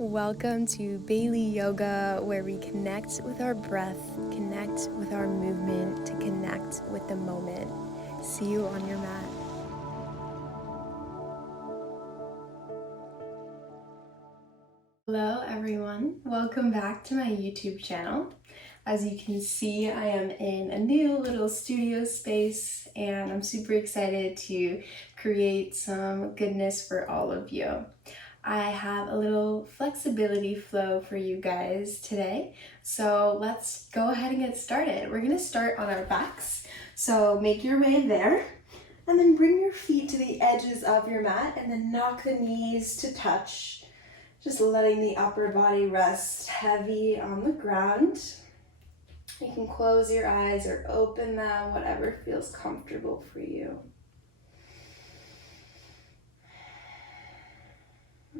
Welcome to Baileyyyoga, where we connect with our breath, connect with our movement, to connect with the moment. See you on your mat. Hello everyone, welcome back to my YouTube channel. As you can see, I am in a new little studio space and I'm super excited to create some goodness for all of you. I have a little flexibility flow for you guys today. So let's go ahead and get started. We're gonna start on our backs. So make your way there and then bring your feet to the edges of your mat and then knock the knees to touch. Just letting the upper body rest heavy on the ground. You can close your eyes or open them, whatever feels comfortable for you.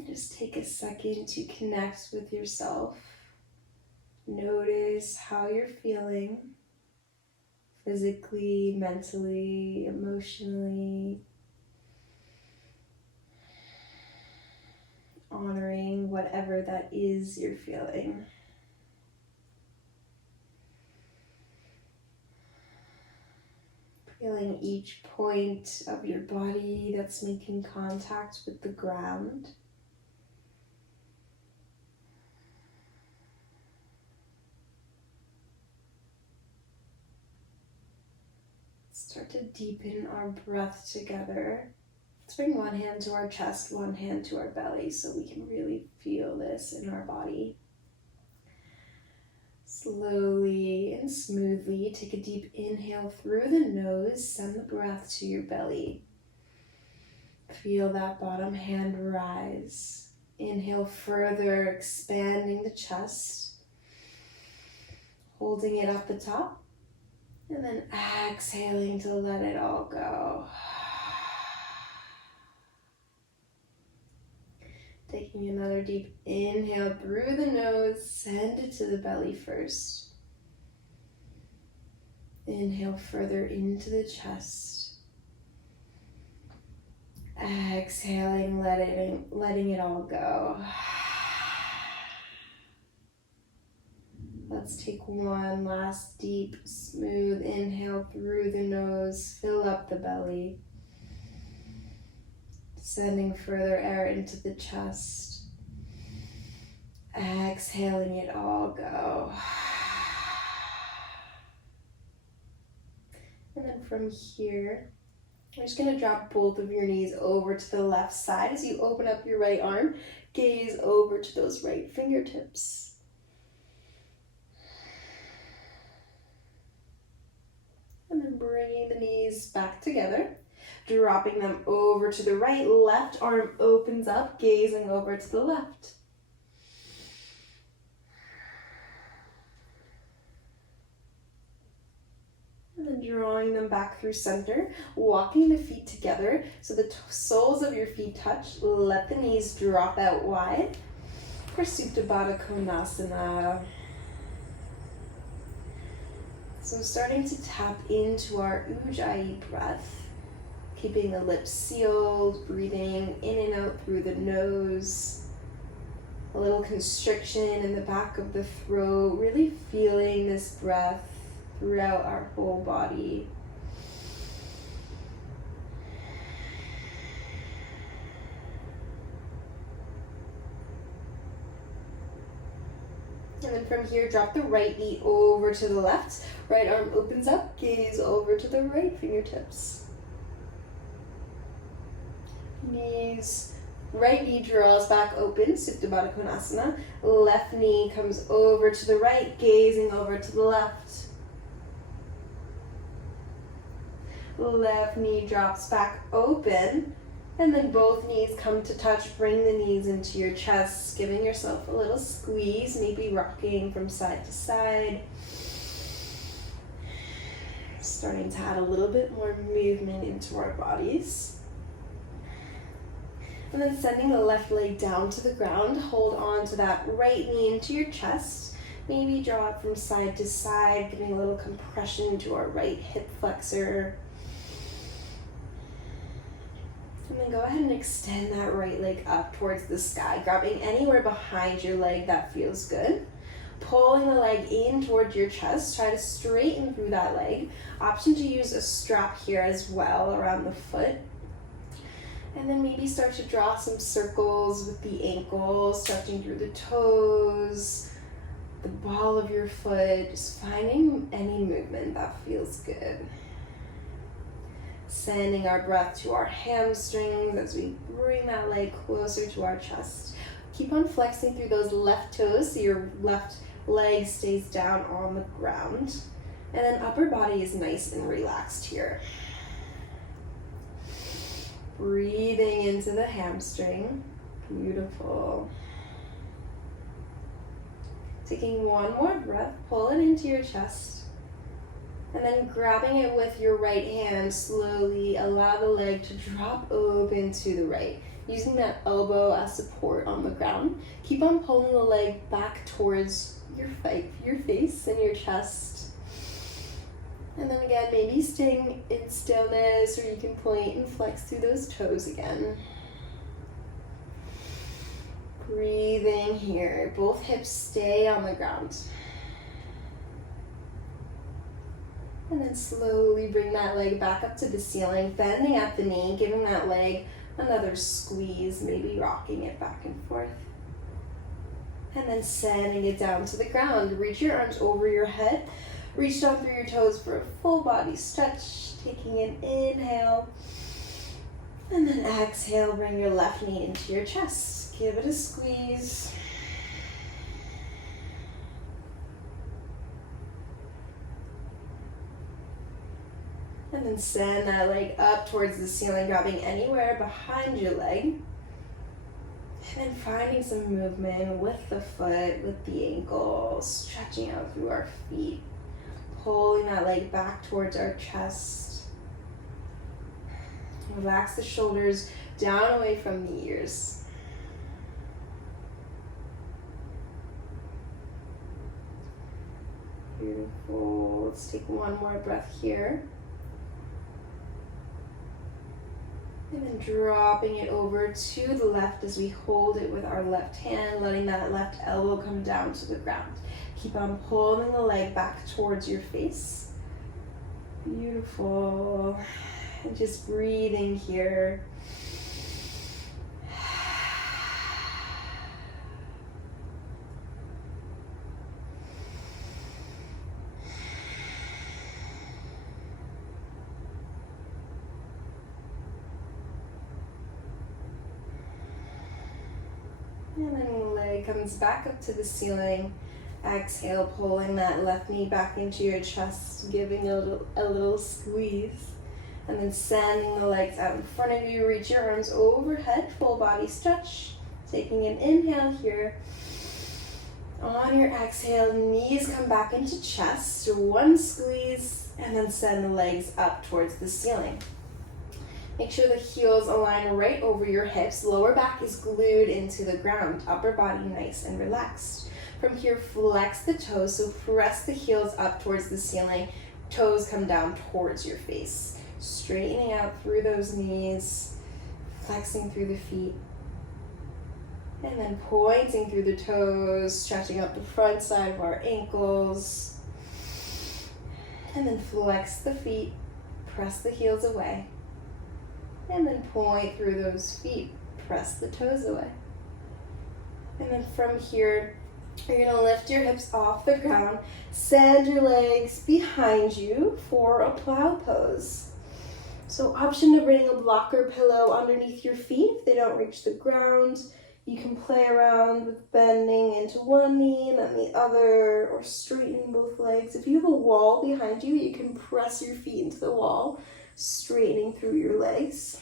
Just take a second to connect with yourself. Notice how you're feeling physically, mentally, emotionally. Honoring whatever that is you're feeling. Feeling each point of your body that's making contact with the ground. Start to deepen our breath together. Let's bring one hand to our chest, one hand to our belly so we can really feel this in our body. Slowly and smoothly take a deep inhale through the nose, send the breath to your belly. Feel that bottom hand rise. Inhale further, expanding the chest, holding it at the top. And then exhaling to let it all go. Taking another deep inhale through the nose, send it to the belly first. Inhale further into the chest. Exhaling, letting it all go. Let's take one last deep, smooth inhale through the nose. Fill up the belly. Sending further air into the chest. Exhaling it all go. And then from here, we're just going to drop both of your knees over to the left side. As you open up your right arm, gaze over to those right fingertips. And then bringing the knees back together, dropping them over to the right. Left arm opens up, gazing over to the left. And then drawing them back through center, walking the feet together so the soles of your feet touch. Let the knees drop out wide for Supine Konasana. So starting to tap into our Ujjayi breath, keeping the lips sealed, breathing in and out through the nose. A little constriction in the back of the throat, really feeling this breath throughout our whole body. And then from here, drop the right knee over to the left. Right arm opens up, gaze over to the right fingertips. Knees, right knee draws back open, Supine Konasana. Left knee comes over to the right, gazing over to the left. Left knee drops back open. And then both knees come to touch. Bring the knees into your chest, giving yourself a little squeeze, maybe rocking from side to side. Starting to add a little bit more movement into our bodies. And then sending the left leg down to the ground. Hold on to that right knee into your chest. Maybe draw it from side to side, giving a little compression to our right hip flexor. And then go ahead and extend that right leg up towards the sky, grabbing anywhere behind your leg that feels good. Pulling the leg in towards your chest. Try to straighten through that leg. Option to use a strap here as well around the foot. And then maybe start to draw some circles with the ankles, stretching through the toes, the ball of your foot, just finding any movement that feels good. Sending our breath to our hamstrings as we bring that leg closer to our chest. Keep on flexing through those left toes so your left leg stays down on the ground. And then upper body is nice and relaxed here. Breathing into the hamstring. Beautiful. Taking one more breath, pull it into your chest. And then grabbing it with your right hand, slowly allow the leg to drop open to the right. Using that elbow as support on the ground. Keep on pulling the leg back towards your face and your chest. And then again, maybe staying in stillness, or you can point and flex through those toes again. Breathing here. Both hips stay on the ground. And then slowly bring that leg back up to the ceiling, bending at the knee, giving that leg another squeeze, maybe rocking it back and forth. And then sending it down to the ground. Reach your arms over your head. Reach down through your toes for a full body stretch. Taking an inhale. And then exhale, bring your left knee into your chest. Give it a squeeze. And then send that leg up towards the ceiling, grabbing anywhere behind your leg. And then finding some movement with the foot, with the ankle, stretching out through our feet. Pulling that leg back towards our chest. Relax the shoulders down away from the ears. Beautiful. Let's take one more breath here. And then dropping it over to the left as we hold it with our left hand, letting that left elbow come down to the ground. Keep on pulling the leg back towards your face. Beautiful. And just breathing here. And then the leg comes back up to the ceiling. Exhale, pulling that left knee back into your chest, giving a little squeeze. And then sending the legs out in front of you. Reach your arms overhead, full body stretch. Taking an inhale here. On your exhale, knees come back into chest. One squeeze, and then send the legs up towards the ceiling. Make sure the heels align right over your hips. Lower back is glued into the ground. Upper body nice and relaxed. From here, flex the toes, so press the heels up towards the ceiling. Toes come down towards your face. Straightening out through those knees, flexing through the feet. And then pointing through the toes, stretching up the front side of our ankles. And then flex the feet, press the heels away. And then point through those feet, press the toes away. And then from here, you're gonna lift your hips off the ground, send your legs behind you for a plow pose. So option to bring a blocker pillow underneath your feet if they don't reach the ground. You can play around with bending into one knee and then the other, or straightening both legs. If you have a wall behind you, you can press your feet into the wall, straightening through your legs.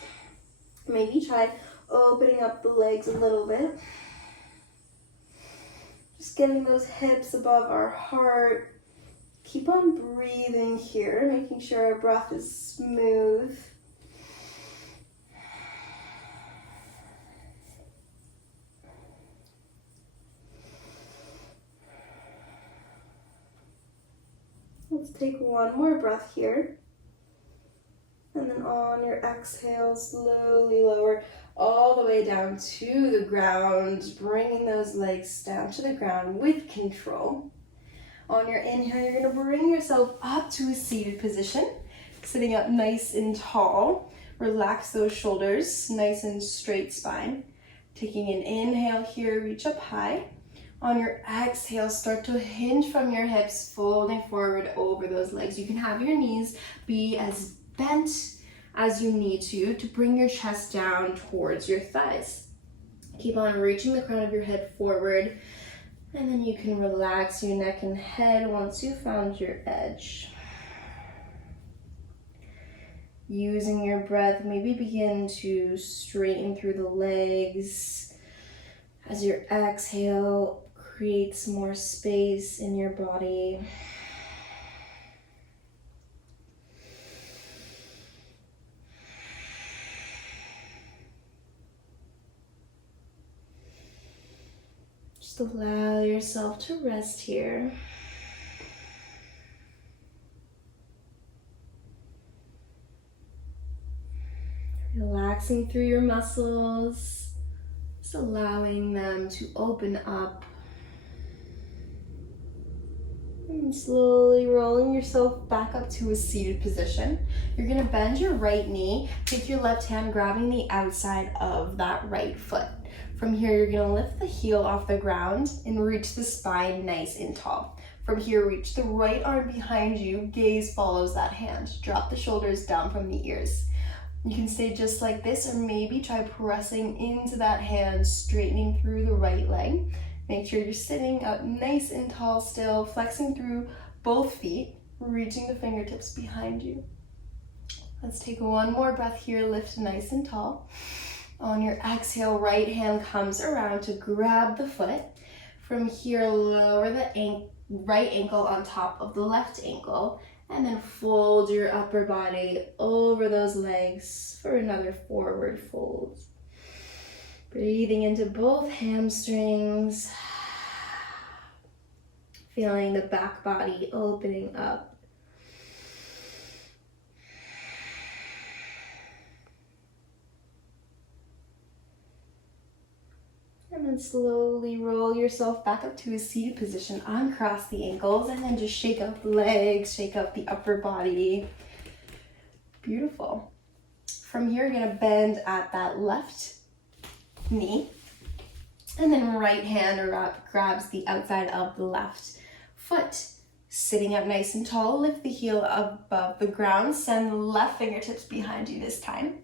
Maybe try opening up the legs a little bit. Just getting those hips above our heart. Keep on breathing here, making sure our breath is smooth. Let's take one more breath here. And then on your exhale, slowly lower all the way down to the ground, bringing those legs down to the ground with control. On your inhale, you're going to bring yourself up to a seated position, sitting up nice and tall. Relax those shoulders, nice and straight spine. Taking an inhale here, reach up high. On your exhale, start to hinge from your hips, folding forward over those legs. You can have your knees be as bent as you need to bring your chest down towards your thighs. Keep on reaching the crown of your head forward, and then you can relax your neck and head once you've found your edge. Using your breath, maybe begin to straighten through the legs as your exhale creates more space in your body. Just allow yourself to rest here. Relaxing through your muscles, just allowing them to open up. And slowly rolling yourself back up to a seated position. You're going to bend your right knee, take your left hand grabbing the outside of that right foot. From here, you're going to lift the heel off the ground and reach the spine nice and tall. From here, reach the right arm behind you, gaze follows that hand. Drop the shoulders down from the ears. You can stay just like this, or maybe try pressing into that hand, straightening through the right leg. Make sure you're sitting up nice and tall still, flexing through both feet, reaching the fingertips behind you. Let's take one more breath here, lift nice and tall. On your exhale, right hand comes around to grab the foot. From here, lower the right ankle on top of the left ankle, and then fold your upper body over those legs for another forward fold. Breathing into both hamstrings. Feeling the back body opening up. And then slowly roll yourself back up to a seated position, uncross the ankles, and then just shake out the legs, shake out the upper body. Beautiful. From here, you're gonna bend at that left knee, and then right hand grabs the outside of the left foot. Sitting up nice and tall, lift the heel above the ground, send the left fingertips behind you this time.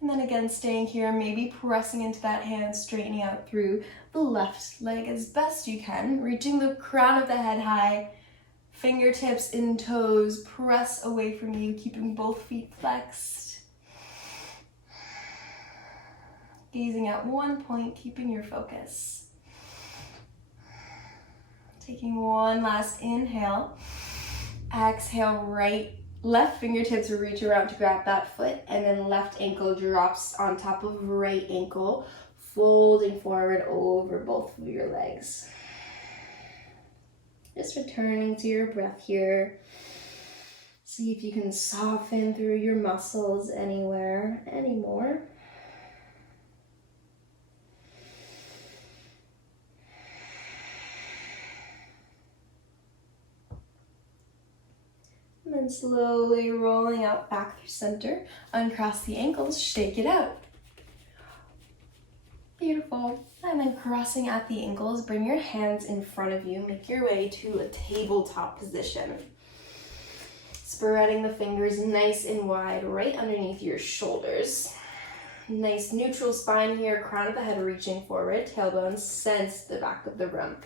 And then again, staying here, maybe pressing into that hand, straightening out through the left leg as best you can, reaching the crown of the head high, fingertips and toes press away from you, keeping both feet flexed. Gazing at one point, keeping your focus. Taking one last inhale. Exhale, left fingertips will reach around to grab that foot, and then left ankle drops on top of right ankle, folding forward over both of your legs. Just returning to your breath here. See if you can soften through your muscles anywhere, anymore. And then slowly rolling out back through center, uncross the ankles, shake it out. Beautiful. And then crossing at the ankles, bring your hands in front of you, make your way to a tabletop position. Spreading the fingers nice and wide right underneath your shoulders. Nice neutral spine here, crown of the head reaching forward, tailbone sense the back of the rump.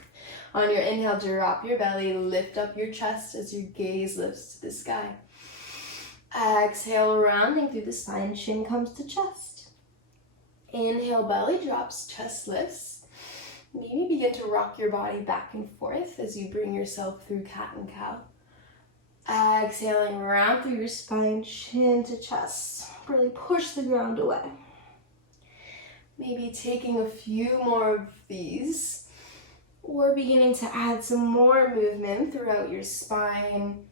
On your inhale, drop your belly, lift up your chest as your gaze lifts to the sky. Exhale, rounding through the spine, shin comes to chest. Inhale, belly drops, chest lifts. Maybe begin to rock your body back and forth as you bring yourself through cat and cow. Exhaling, round through your spine, chin to chest. Really push the ground away. Maybe taking a few more of these, or beginning to add some more movement throughout your spine,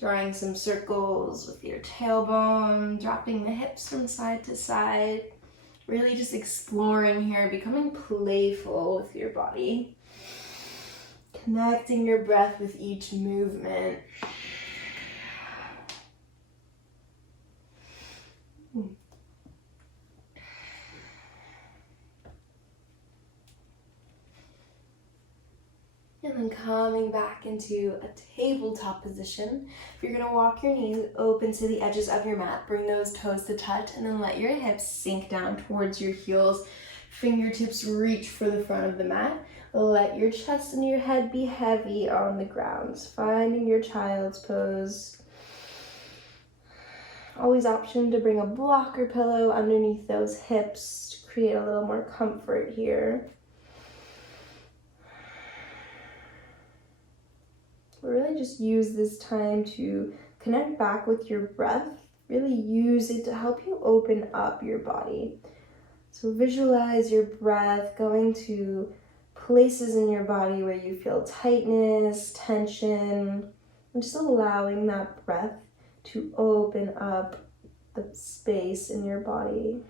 Drawing some circles with your tailbone, dropping the hips from side to side. Really just exploring here, becoming playful with your body. Connecting your breath with each movement. And then coming back into a tabletop position. You're gonna walk your knees open to the edges of your mat. Bring those toes to touch and then let your hips sink down towards your heels. Fingertips reach for the front of the mat. Let your chest and your head be heavy on the ground. Finding your child's pose. Always option to bring a block or pillow underneath those hips to create a little more comfort here. Really just use this time to connect back with your breath. Really use it to help you open up your body. So visualize your breath going to places in your body where you feel tightness, tension, and just allowing that breath to open up the space in your body.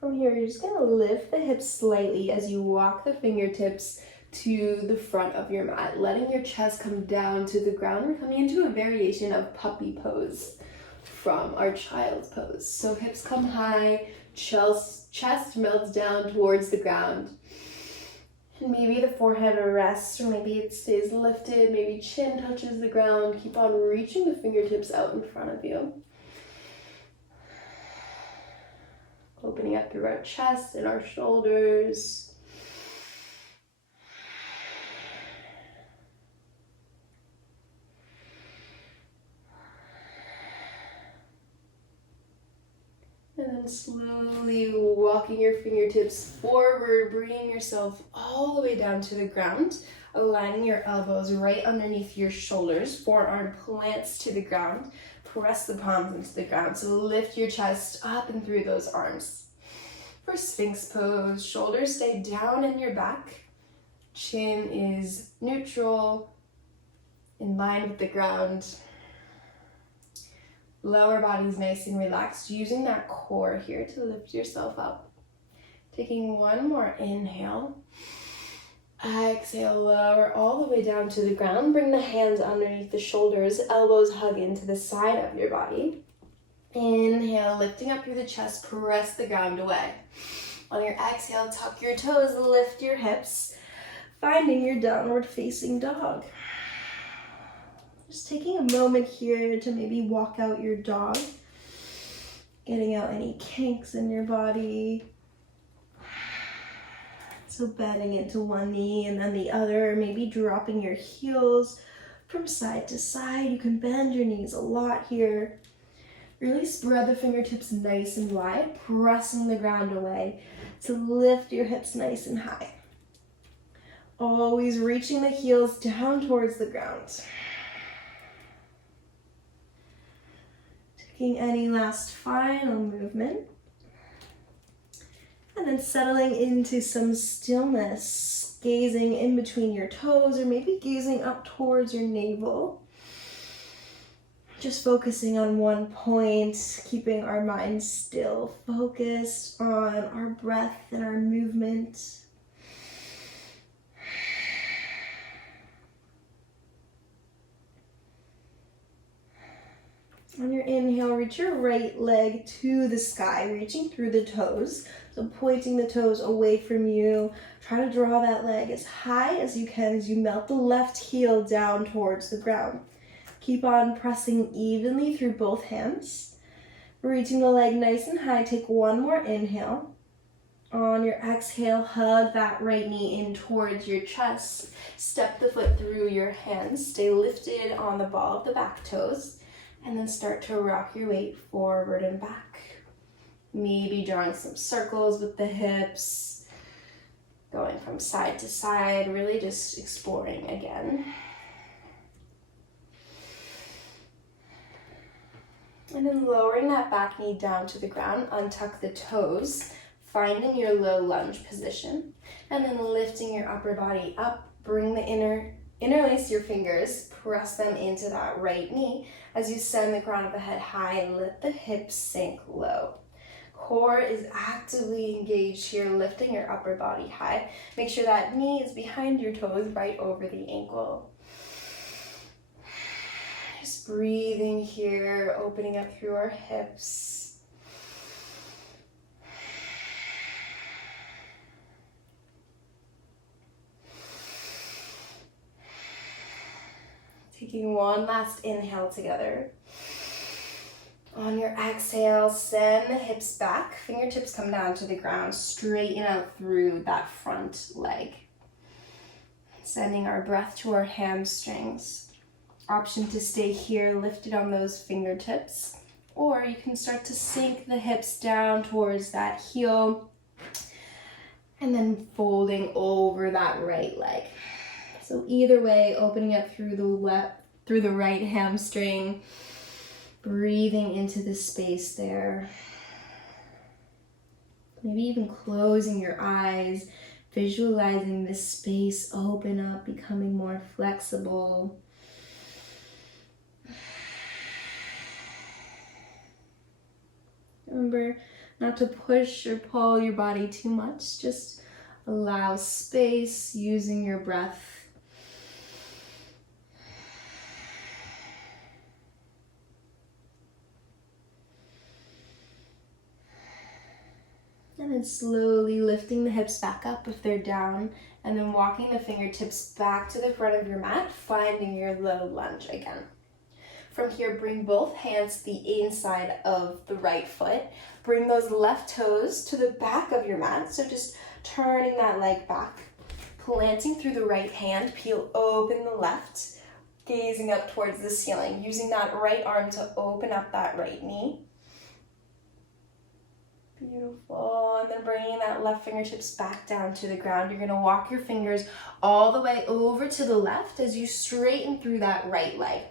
From here, you're just gonna lift the hips slightly as you walk the fingertips to the front of your mat, letting your chest come down to the ground. We're coming into a variation of puppy pose from our child's pose. So hips come high, chest melts down towards the ground. And maybe the forehead rests, or maybe it stays lifted, maybe chin touches the ground. Keep on reaching the fingertips out in front of you. Opening up through our chest and our shoulders. And then slowly walking your fingertips forward, bringing yourself all the way down to the ground, aligning your elbows right underneath your shoulders, forearm plants to the ground. Press the palms into the ground, so lift your chest up and through those arms. For Sphinx pose, shoulders stay down in your back. Chin is neutral, in line with the ground. Lower body's nice and relaxed, using that core here to lift yourself up. Taking one more inhale. Exhale, lower all the way down to the ground. Bring the hands underneath the shoulders, elbows hug into the side of your body. Inhale, lifting up through the chest, press the ground away. On your exhale, tuck your toes, lift your hips, finding your downward facing dog. Just taking a moment here to maybe walk out your dog, getting out any kinks in your body. So bending into one knee and then the other, maybe dropping your heels from side to side. You can bend your knees a lot here. Really spread the fingertips nice and wide, pressing the ground away to lift your hips nice and high. Always reaching the heels down towards the ground. Taking any last final movement. And then settling into some stillness, gazing in between your toes or maybe gazing up towards your navel. Just focusing on one point, keeping our mind still, focused on our breath and our movement. On your inhale, reach your right leg to the sky, reaching through the toes. So pointing the toes away from you. Try to draw that leg as high as you can as you melt the left heel down towards the ground. Keep on pressing evenly through both hands. Reaching the leg nice and high, take one more inhale. On your exhale, hug that right knee in towards your chest. Step the foot through your hands. Stay lifted on the ball of the back toes. And then start to rock your weight forward and back. Maybe drawing some circles with the hips. Going from side to side, really just exploring again. And then lowering that back knee down to the ground, untuck the toes, finding your low lunge position, and then lifting your upper body up, bring the interlace your fingers, press them into that right knee as you send the crown of the head high and let the hips sink low. Core is actively engaged here, lifting your upper body high. Make sure that knee is behind your toes, right over the ankle. Just breathing here, opening up through our hips. Taking one last inhale together. On your exhale, send the hips back. Fingertips come down to the ground. Straighten out through that front leg. Sending our breath to our hamstrings. Option to stay here, lifted on those fingertips. Or you can start to sink the hips down towards that heel. And then folding over that right leg. So either way, opening up through the right hamstring. Breathing into the space there. Maybe even closing your eyes, visualizing this space open up, becoming more flexible. Remember not to push or pull your body too much, just allow space using your breath. And then slowly lifting the hips back up if they're down, and then walking the fingertips back to the front of your mat, finding your low lunge again. From here, bring both hands to the inside of the right foot. Bring those left toes to the back of your mat, so just turning that leg back. Planting through the right hand, peel open the left, gazing up towards the ceiling, using that right arm to open up that right knee. Beautiful, and then bringing that left fingertips back down to the ground. You're gonna walk your fingers all the way over to the left as you straighten through that right leg.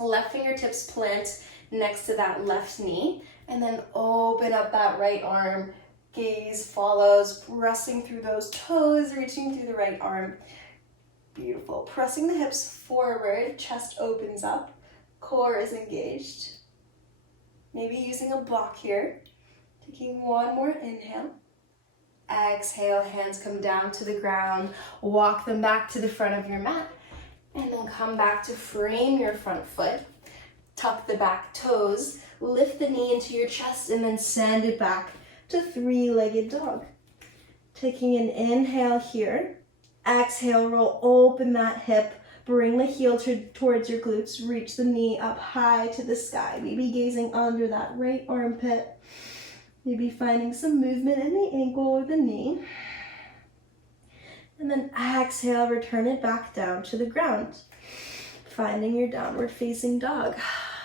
Left fingertips plant next to that left knee, and then open up that right arm. Gaze follows, pressing through those toes, reaching through the right arm. Beautiful, pressing the hips forward, chest opens up, core is engaged. Maybe using a block here. Taking one more inhale. Exhale, hands come down to the ground. Walk them back to the front of your mat. And then come back to frame your front foot. Tuck the back toes. Lift the knee into your chest and then send it back to three-legged dog. Taking an inhale here. Exhale, roll open that hip. Bring the heel towards your glutes. Reach the knee up high to the sky. Maybe gazing under that right armpit. Maybe finding some movement in the ankle or the knee. And then exhale, return it back down to the ground. Finding your downward facing dog.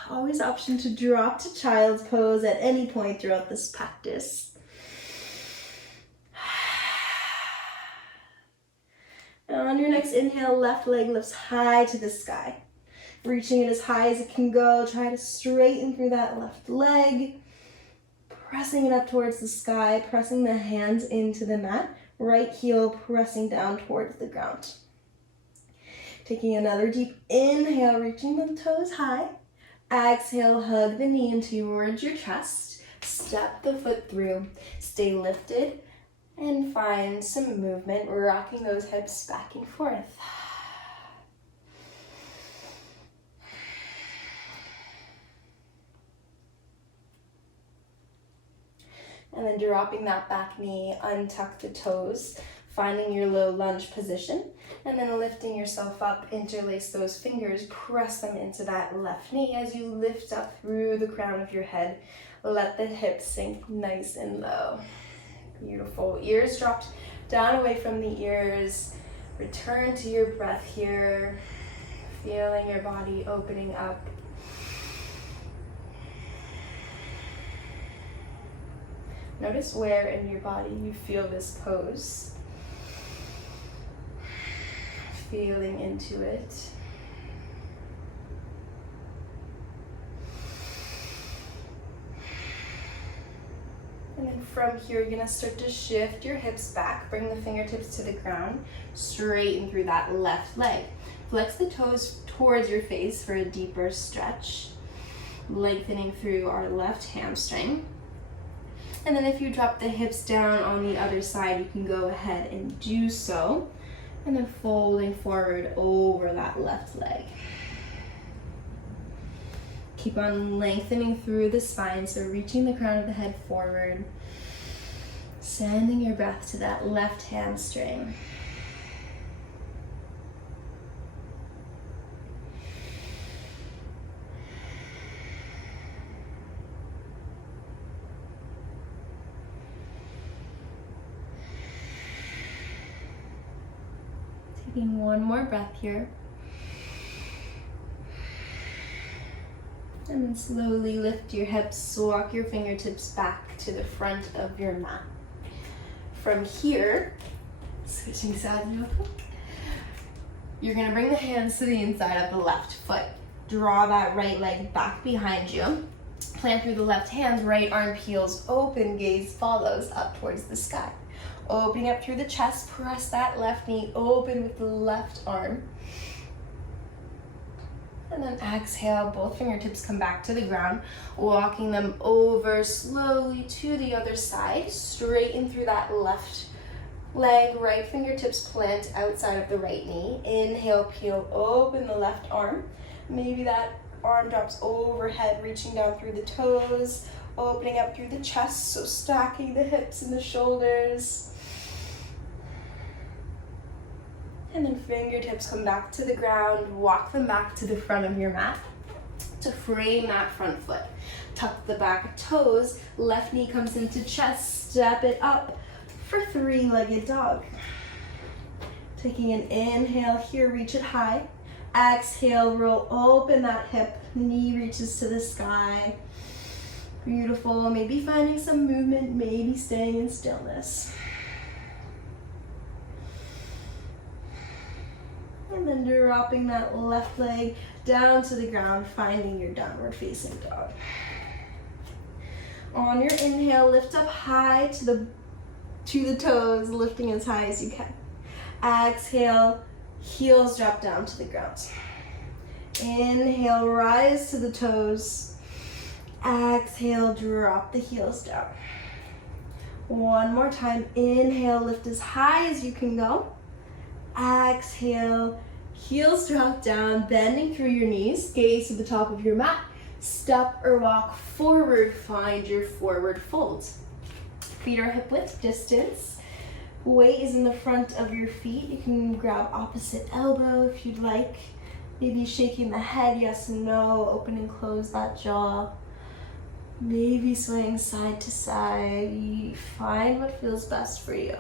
Always option to drop to child's pose at any point throughout this practice. And on your next inhale, left leg lifts high to the sky. Reaching it as high as it can go. Try to straighten through that left leg. Pressing it up towards the sky, pressing the hands into the mat, right heel pressing down towards the ground. Taking another deep inhale, reaching the toes high. Exhale, hug the knee in towards your chest. Step the foot through. Stay lifted and find some movement, rocking those hips back and forth. And then dropping that back knee, untuck the toes, finding your low lunge position, and then lifting yourself up, interlace those fingers, press them into that left knee as you lift up through the crown of your head. Let the hips sink nice and low. Beautiful. Ears dropped down away from the ears. Return to your breath here, feeling your body opening up. Notice where in your body you feel this pose. Feeling into it. from here, you're gonna start to shift your hips back, bring the fingertips to the ground, straighten through that left leg. Flex the toes towards your face for a deeper stretch, lengthening through our left hamstring. And then if you drop the hips down on the other side, you can go ahead and do so. And then folding forward over that left leg. Keep on lengthening through the spine, so reaching the crown of the head forward. Sending your breath to that left hamstring. Taking one more breath here. And then slowly lift your hips, walk your fingertips back to the front of your mat. From here, switching sides real quick, you're gonna bring the hands to the inside of the left foot. Draw that right leg back behind you. Plant through the left hand, right arm peels open, gaze follows up towards the sky. Opening up through the chest, press that left knee open with the left arm. And then exhale, both fingertips come back to the ground, walking them over slowly to the other side. Straighten through that left leg, right fingertips plant outside of the right knee. Inhale, peel open the left arm. Maybe that arm drops overhead, reaching down through the toes, opening up through the chest, so stacking the hips and the shoulders. And then fingertips come back to the ground, walk them back to the front of your mat to frame that front foot. Tuck the back toes, left knee comes into chest, step it up for three-legged dog. Taking an inhale here, reach it high. Exhale, roll open that hip, knee reaches to the sky. Beautiful, maybe finding some movement, maybe staying in stillness. And then dropping that left leg down to the ground, finding your downward facing dog. On your inhale, lift up high to the toes, lifting as high as you can. Exhale, heels drop down to the ground. Inhale, rise to the toes. Exhale, drop the heels down. One more time, inhale, lift as high as you can go. Exhale, heels drop down, bending through your knees, gaze to the top of your mat. Step or walk forward, find your forward fold. Feet are hip width distance. Weight is in the front of your feet. You can grab opposite elbow if you'd like. Maybe shaking the head, yes and no, open and close that jaw. Maybe swaying side to side. Find what feels best for you.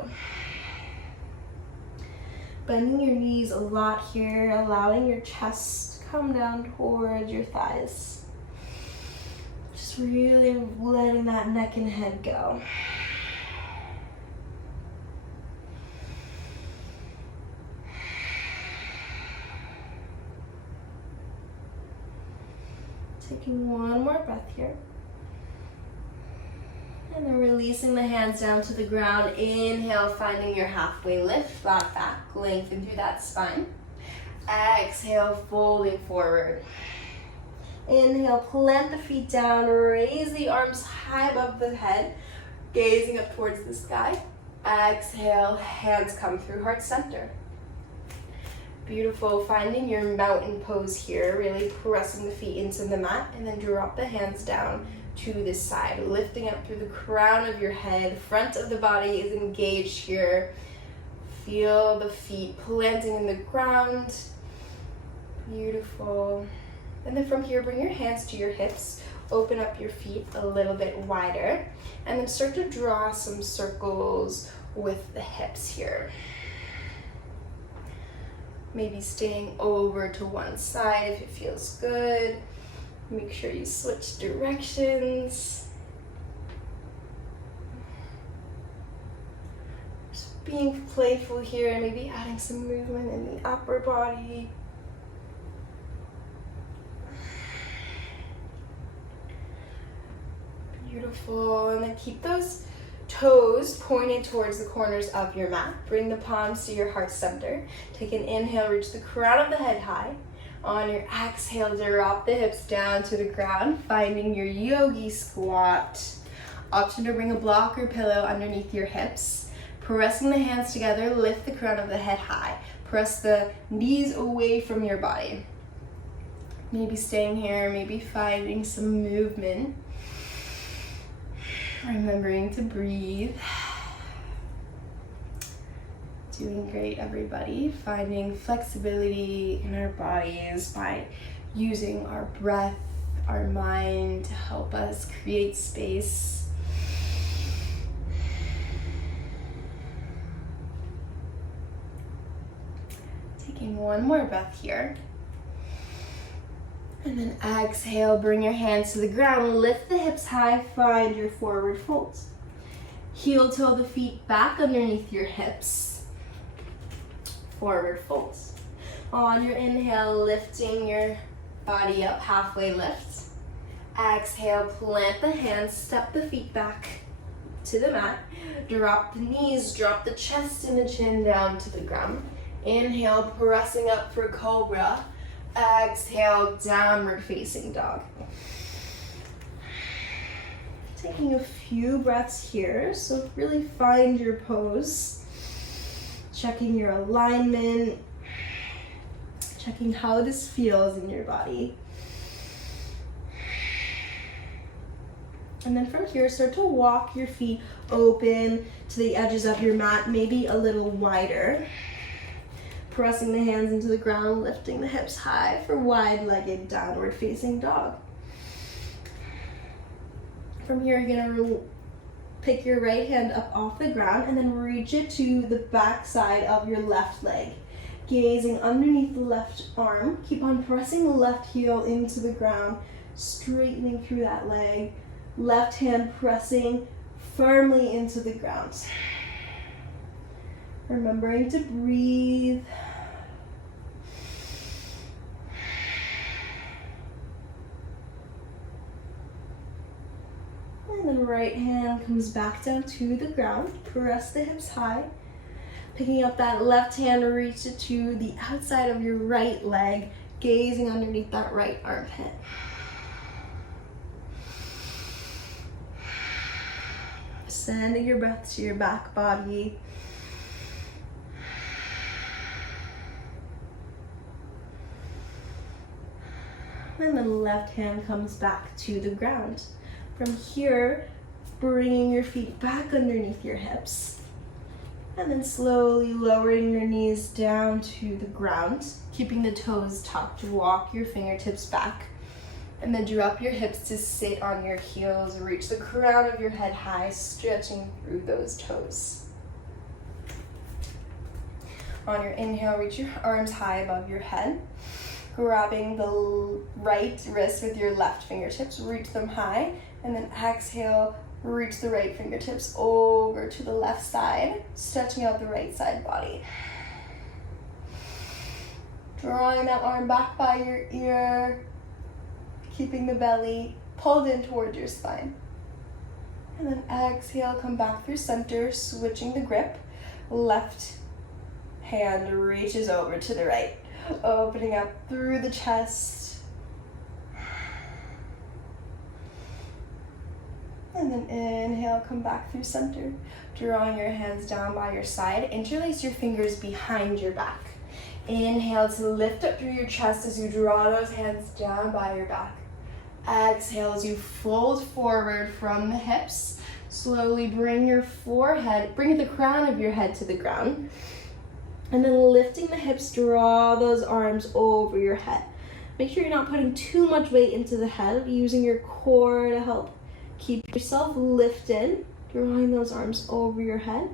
Bending your knees a lot here, allowing your chest to come down towards your thighs. Just really letting that neck and head go. Taking one more breath here. And then releasing the hands down to the ground. Inhale, finding your halfway lift, flat back, lengthen through that spine. Exhale, folding forward. Inhale, plant the feet down, raise the arms high above the head, gazing up towards the sky. Exhale, hands come through heart center. Beautiful, finding your mountain pose here, really pressing the feet into the mat, and then drop the hands down to the side, lifting up through the crown of your head. Front of the body is engaged here. Feel the feet planting in the ground. Beautiful. And then from here, bring your hands to your hips. Open up your feet a little bit wider. And then start to draw some circles with the hips here. Maybe staying over to one side if it feels good. Make sure you switch directions. Just being playful here, maybe adding some movement in the upper body. Beautiful, and then keep those Toes pointed towards the corners of your mat. Bring the palms to your heart center. Take an inhale, reach the crown of the head high. On your exhale, drop the hips down to the ground, finding your yogi squat. Option to bring a block or pillow underneath your hips. Pressing the hands together, lift the crown of the head high. Press the knees away from your body. Maybe staying here, maybe finding some movement. Remembering to breathe. Doing great, everybody. Finding flexibility in our bodies by using our breath, our mind to help us create space. Taking one more breath here. And then exhale, bring your hands to the ground, lift the hips high, find your forward folds. Heel toe the feet back underneath your hips. Forward folds. On your inhale, lifting your body up, halfway lift. Exhale, plant the hands, step the feet back to the mat. Drop the knees, drop the chest and the chin down to the ground. Inhale, pressing up for cobra. Exhale, downward facing dog. Taking a few breaths here, so really find your pose. Checking your alignment, checking how this feels in your body. And then from here, start to walk your feet open to the edges of your mat, maybe a little wider. Pressing the hands into the ground, lifting the hips high for wide-legged downward facing dog. From here, you're gonna pick your right hand up off the ground and then reach it to the back side of your left leg. Gazing underneath the left arm, keep on pressing the left heel into the ground, straightening through that leg. Left hand pressing firmly into the ground. Remembering to breathe. And then right hand comes back down to the ground. Press the hips high. Picking up that left hand, reach it to the outside of your right leg, gazing underneath that right armpit. Sending your breath to your back body. And the left hand comes back to the ground. From here, bringing your feet back underneath your hips. And then slowly lowering your knees down to the ground, keeping the toes tucked. Walk your fingertips back. And then drop your hips to sit on your heels. Reach the crown of your head high, stretching through those toes. On your inhale, reach your arms high above your head. Grabbing the right wrist with your left fingertips, reach them high. And then exhale, reach the right fingertips over to the left side, stretching out the right side body. Drawing that arm back by your ear, keeping the belly pulled in towards your spine. And then exhale, come back through center, switching the grip. Left hand reaches over to the right, opening up through the chest. And then inhale, come back through center. Drawing your hands down by your side. Interlace your fingers behind your back. Inhale to lift up through your chest as you draw those hands down by your back. Exhale as you fold forward from the hips. Slowly bring your forehead, bring the crown of your head to the ground. And then lifting the hips, draw those arms over your head. Make sure you're not putting too much weight into the head, using your core to help keep yourself lifted, drawing those arms over your head.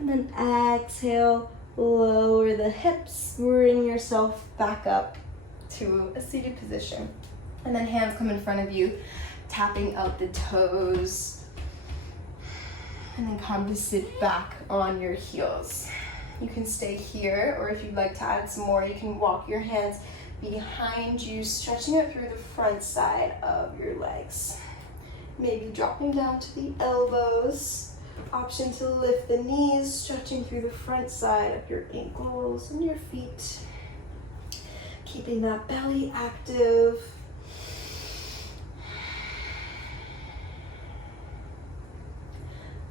And then exhale, lower the hips, bring yourself back up to a seated position. And then hands come in front of you, tapping out the toes. And then come to sit back on your heels. You can stay here, or if you'd like to add some more, you can walk your hands behind you, stretching out through the front side of your legs. Maybe dropping down to the elbows. Option to lift the knees, stretching through the front side of your ankles and your feet. Keeping that belly active.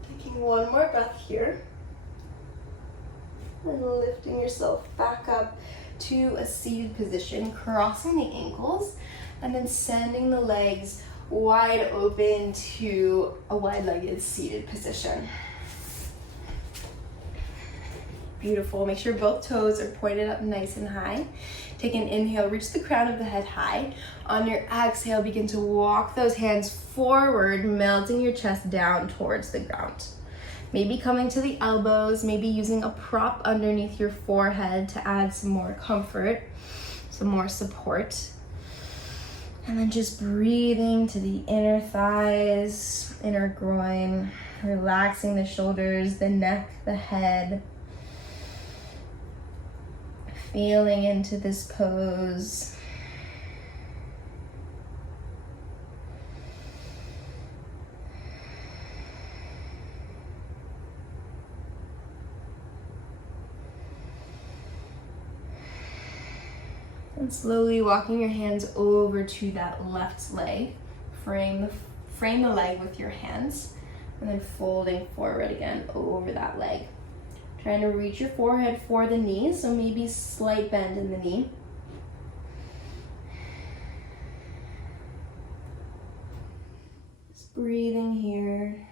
Taking one more breath here. And lifting yourself back up to a seated position, crossing the ankles, and then sending the legs wide open to a wide-legged seated position. Beautiful. Make sure both toes are pointed up nice and high. Take an inhale, reach the crown of the head high. On your exhale, begin to walk those hands forward, melting your chest down towards the ground. Maybe coming to the elbows, maybe using a prop underneath your forehead to add some more comfort, some more support. And then just breathing to the inner thighs, inner groin, relaxing the shoulders, the neck, the head. Feeling into this pose. And slowly walking your hands over to that left leg. Frame the leg with your hands. And then folding forward again over that leg. Trying to reach your forehead for the knee, so maybe slight bend in the knee. Just breathing here.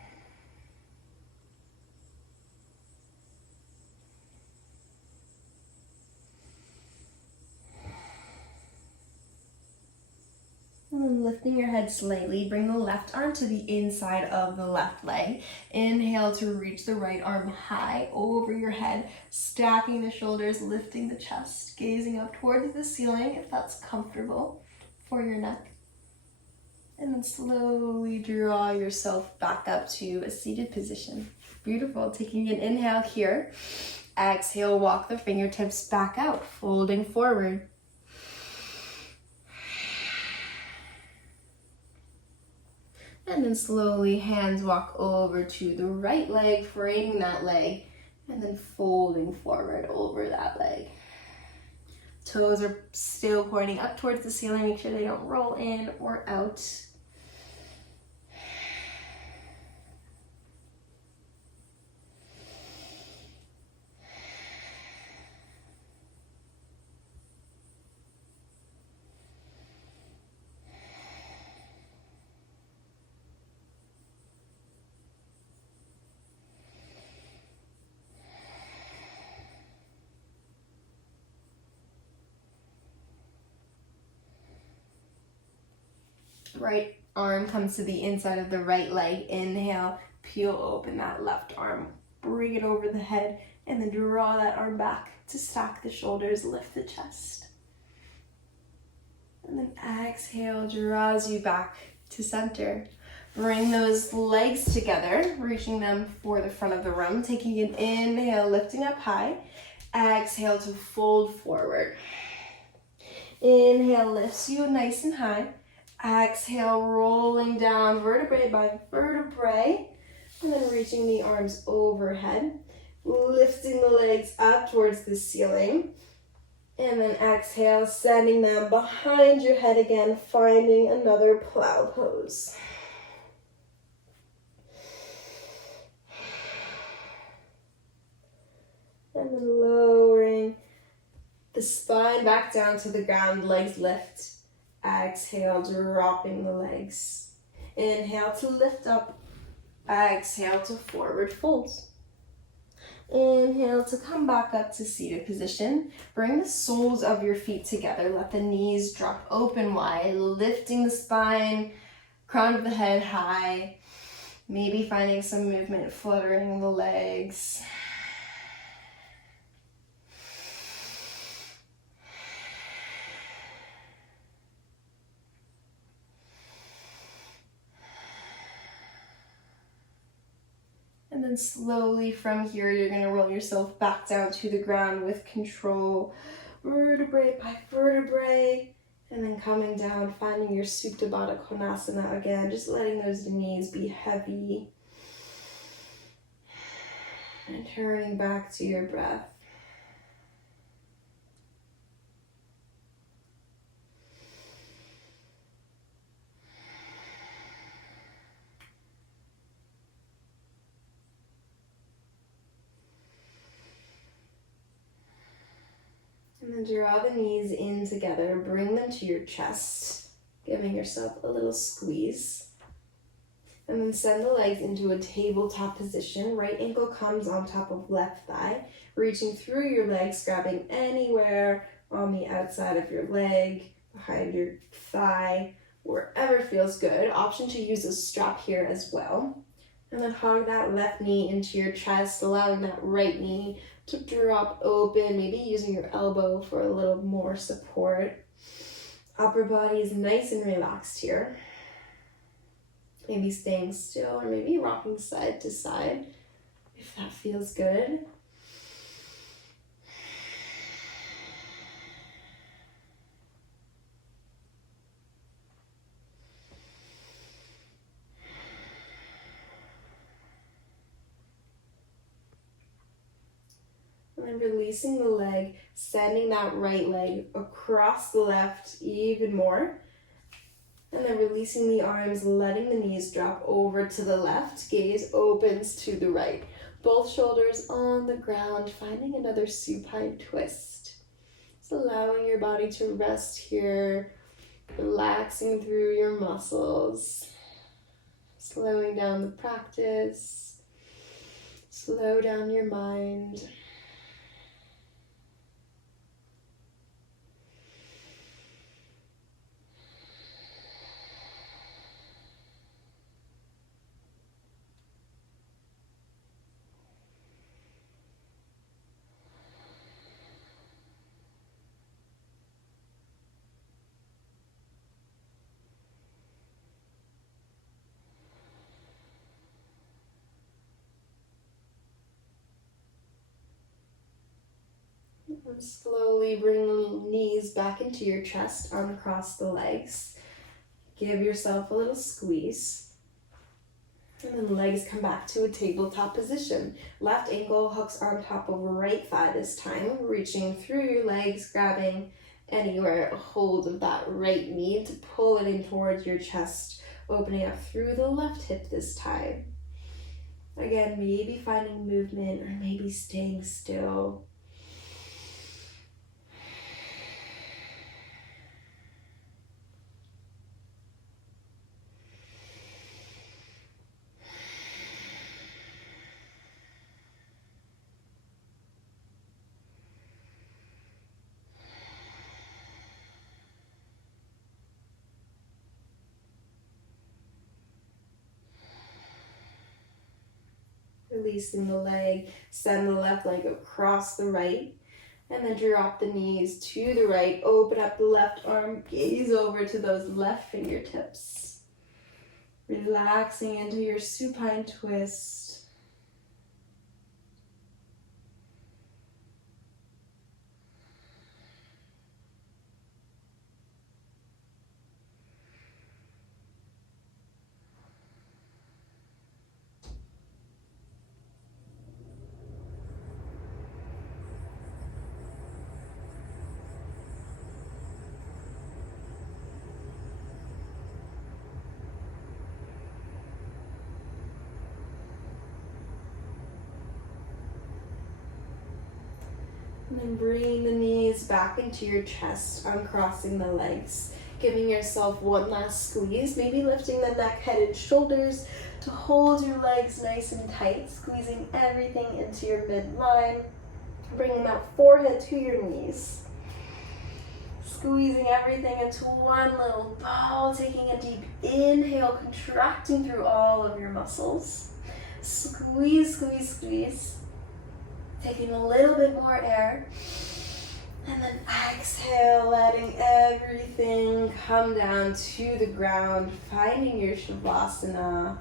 And then lifting your head slightly, bring the left arm to the inside of the left leg. Inhale to reach the right arm high over your head, stacking the shoulders, lifting the chest, gazing up towards the ceiling if that's comfortable for your neck. And then slowly draw yourself back up to a seated position. Beautiful. Taking an inhale here. Exhale, walk the fingertips back out, folding forward. And then slowly hands walk over to the right leg, framing that leg, and then folding forward over that leg. Toes are still pointing up towards the ceiling. Make sure they don't roll in or out. Right arm comes to the inside of the right leg. Inhale, peel open that left arm. Bring it over the head and then draw that arm back to stack the shoulders, lift the chest. And then exhale, draws you back to center. Bring those legs together, reaching them for the front of the room. Taking an inhale, lifting up high. Exhale to fold forward. Inhale, lifts you nice and high. Exhale, rolling down vertebrae by vertebrae, and then reaching the arms overhead, lifting the legs up towards the ceiling, and then exhale, sending them behind your head again, finding another plow pose. And then lowering the spine back down to the ground, legs lift. Exhale, dropping the legs. Inhale to lift up. Exhale to forward folds. Inhale to come back up to seated position. Bring the soles of your feet together. Let the knees drop open wide, lifting the spine, crown of the head high. Maybe finding some movement, fluttering the legs. And then slowly from here, you're going to roll yourself back down to the ground with control, vertebrae by vertebrae, And then coming down, finding your Supta Baddha Konasana again, just letting those knees be heavy. And turning back to your breath. And then draw the knees in together, bring them to your chest, giving yourself a little squeeze. And then send the legs into a tabletop position. Right ankle comes on top of left thigh, reaching through your legs, grabbing anywhere on the outside of your leg, behind your thigh, wherever feels good. Option to use a strap here as well. And then hug that left knee into your chest, allowing that right knee to drop open, maybe using your elbow for a little more support. Upper body is nice and relaxed here. Maybe staying still or maybe rocking side to side if that feels good. And then releasing the leg, sending that right leg across the left even more. And then releasing the arms, letting the knees drop over to the left. Gaze opens to the right. Both shoulders on the ground, finding another supine twist. Just allowing your body to rest here, relaxing through your muscles. Slowing down the practice. Slow down your mind. And slowly bring the knees back into your chest, uncross the legs. Give yourself a little squeeze. And then legs come back to a tabletop position. Left ankle hooks on top of right thigh this time, reaching through your legs, grabbing anywhere a hold of that right knee to pull it in towards your chest, opening up through the left hip this time. Again, maybe finding movement or maybe staying still. Releasing the leg, send the left leg across the right, and then drop the knees to the right, open up the left arm, gaze over to those left fingertips. Relaxing into your supine twist. And then bring the knees back into your chest, uncrossing the legs. Giving yourself one last squeeze, maybe lifting the neck, head, and shoulders to hold your legs nice and tight, squeezing everything into your midline. Bringing that forehead to your knees. Squeezing everything into one little ball, taking a deep inhale, contracting through all of your muscles. Squeeze, squeeze, squeeze. Taking a little bit more air. And then exhale, letting everything come down to the ground, finding your Savasana.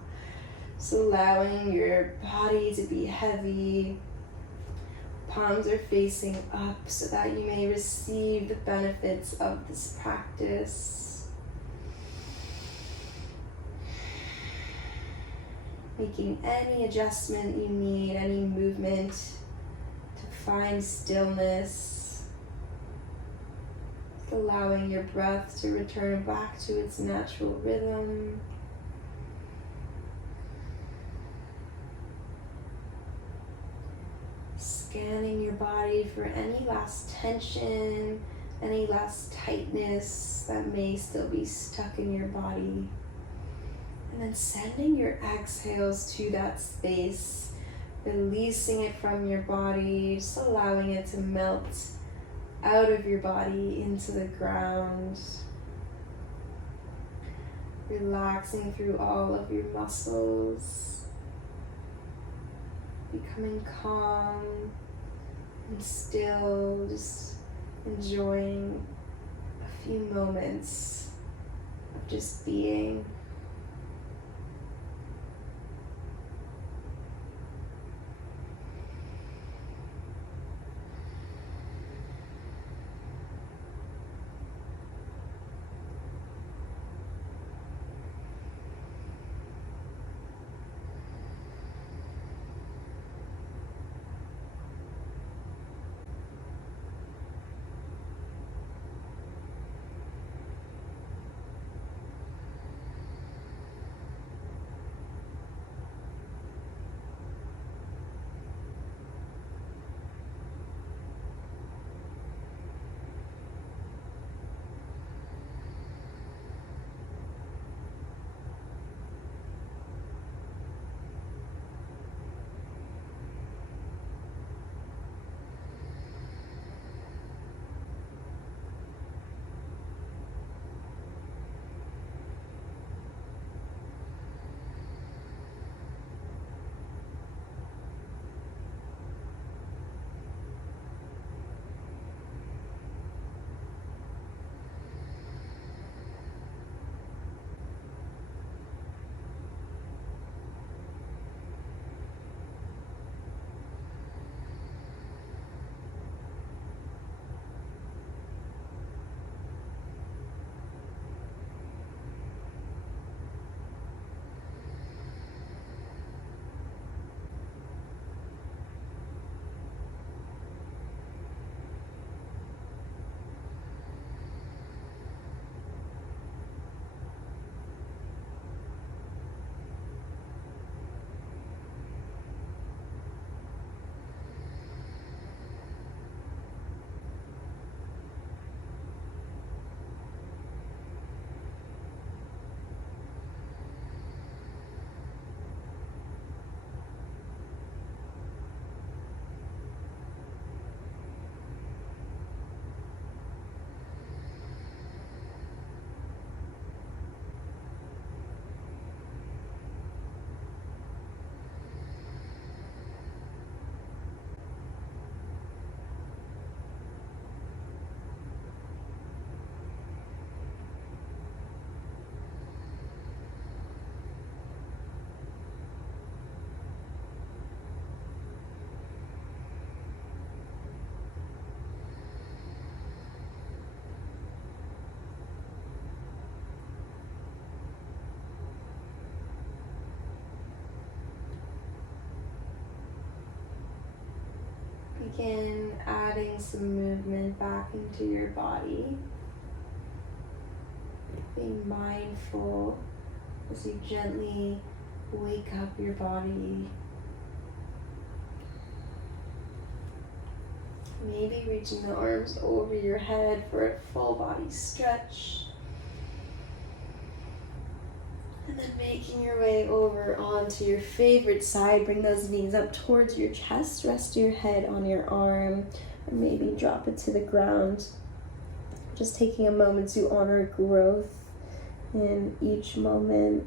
Just allowing your body to be heavy. palms are facing up so that you may receive the benefits of this practice. Making any adjustment you need, any movement to find stillness. Allowing your breath to return back to its natural rhythm. Scanning your body for any last tension, any last tightness that may still be stuck in your body. And then sending your exhales to that space, releasing it from your body, just allowing it to melt out of your body into the ground. Relaxing through all of your muscles. Becoming calm and still, just enjoying a few moments of just being. Begin adding some movement back into your body. Being mindful as you gently wake up your body. Maybe reaching the arms over your head for a full body stretch. And then making your way over onto your favorite side. Bring those knees up towards your chest. Rest your head on your arm. Or maybe drop it to the ground. Just taking a moment to honor growth in each moment.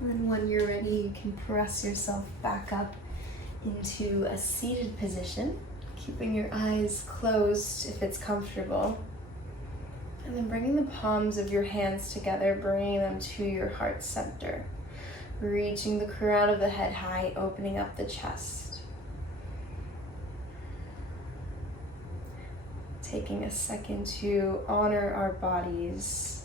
And then when you're ready, you can press yourself back up into a seated position, keeping your eyes closed if it's comfortable. And then bringing the palms of your hands together, bringing them to your heart center. Reaching the crown of the head high, opening up the chest. Taking a second to honor our bodies.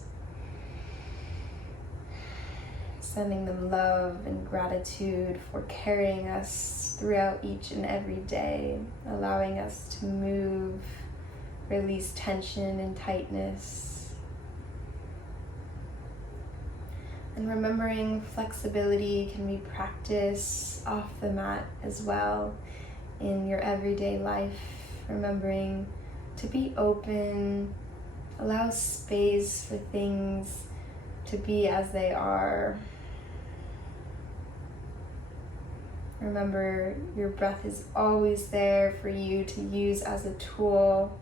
Sending them love and gratitude for carrying us throughout each and every day, allowing us to move, release tension and tightness. And remembering flexibility can be practiced off the mat as well in your everyday life. Remembering to be open, allow space for things to be as they are. Remember, your breath is always there for you to use as a tool.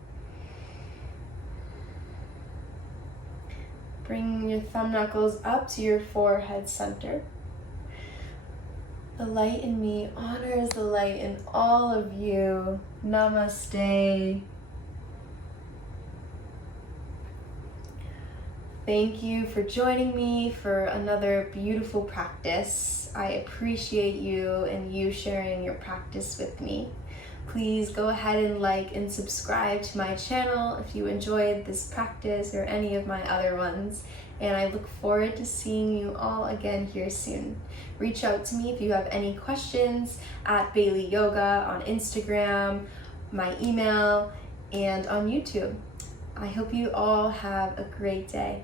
Bring your thumb knuckles up to your forehead center. The light in me honors the light in all of you. Namaste. Thank you for joining me for another beautiful practice. I appreciate you and you sharing your practice with me. Please go ahead and like and subscribe to my channel if you enjoyed this practice or any of my other ones. And I look forward to seeing you all again here soon. Reach out to me if you have any questions at Baileyyyoga on Instagram, my email, and on YouTube. I hope you all have a great day.